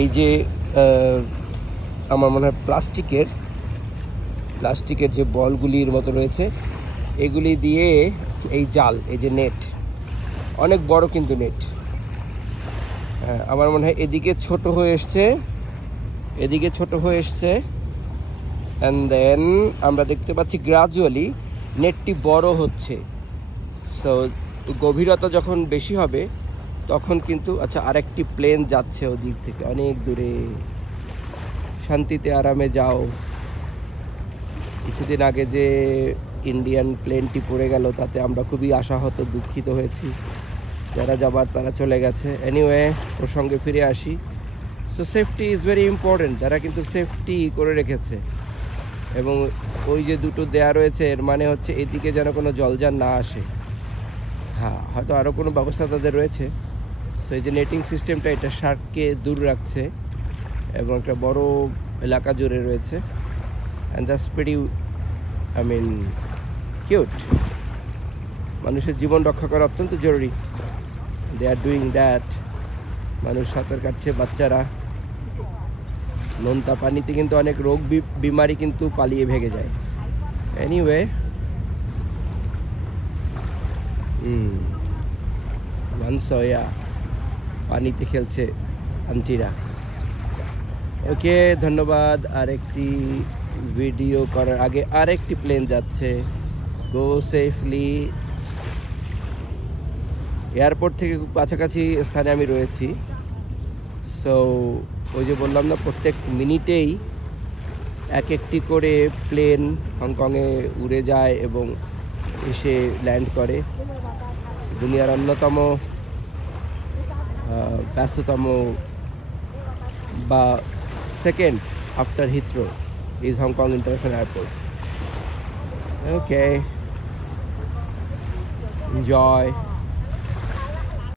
এই যে আমার মনে হয় প্লাস্টিকের যে বলগুলির মতো রয়েছে, এগুলি দিয়ে এই জাল, এই যে নেট, অনেক বড় কিন্তু নেট। হ্যাঁ, আমার মনে হয় এদিকে ছোট হয়ে এসছে, অ্যান্ড দেন আমরা দেখতে পাচ্ছি গ্রাজুয়ালি নেটটি বড় হচ্ছে। সো গভীরতা যখন বেশি হবে তখন কিন্তু, আচ্ছা আরেকটি প্লেন যাচ্ছে ওদিক থেকে অনেক দূরে। শান্তিতে আরামে যাও। কিছুদিন আগে যে ইন্ডিয়ান প্লেনটি পড়ে গেল তাতে আমরা খুবই আশাহত, দুঃখিত হয়েছি। যারা যাবার তারা চলে গেছে। এনিওয়ে, প্রসঙ্গে ফিরে আসি। So safety is very important. তারা কিন্তু সেফটি করে রেখেছে, এবং ওই যে দুটো দেয়া রয়েছে এর মানে হচ্ছে এদিকে যেন কোনো জলযান না আসে। হ্যাঁ, হয়তো আরও কোনো ব্যবস্থা তাদের রয়েছে। সো এই যে নেটিং সিস্টেমটা, এটা শার্ককে দূর রাখছে এবং একটা বড় এলাকা জুড়ে রয়েছে। And that's pretty, I mean, cute. মানুষের জীবন রক্ষা করা অত্যন্ত জরুরি। They are doing that. মানুষ সাঁতার কাটছে, বাচ্চারা। নোনতা পানিতে কিন্তু অনেক রোগ বিমারি কিন্তু পালিয়ে ভেগে যায়। এনিওয়ে, মানসয়া পানিতে খেলছে আন্টিরা। ওকে, ধন্যবাদ। আরেকটি ভিডিও করার আগে আরেকটি প্লেন যাচ্ছে। গো সেফলি। এয়ারপোর্ট থেকে খুব কাছাকাছি স্থানে আমি রয়েছি। সো ওই যে বললাম না, প্রত্যেক মিনিটেই এক একটি করে প্লেন হংকংয়ে উড়ে যায় এবং এসে ল্যান্ড করে। দুনিয়ার অন্যতম ব্যস্ততম বা second after Heathrow is Hong Kong international airport. Okay, enjoy.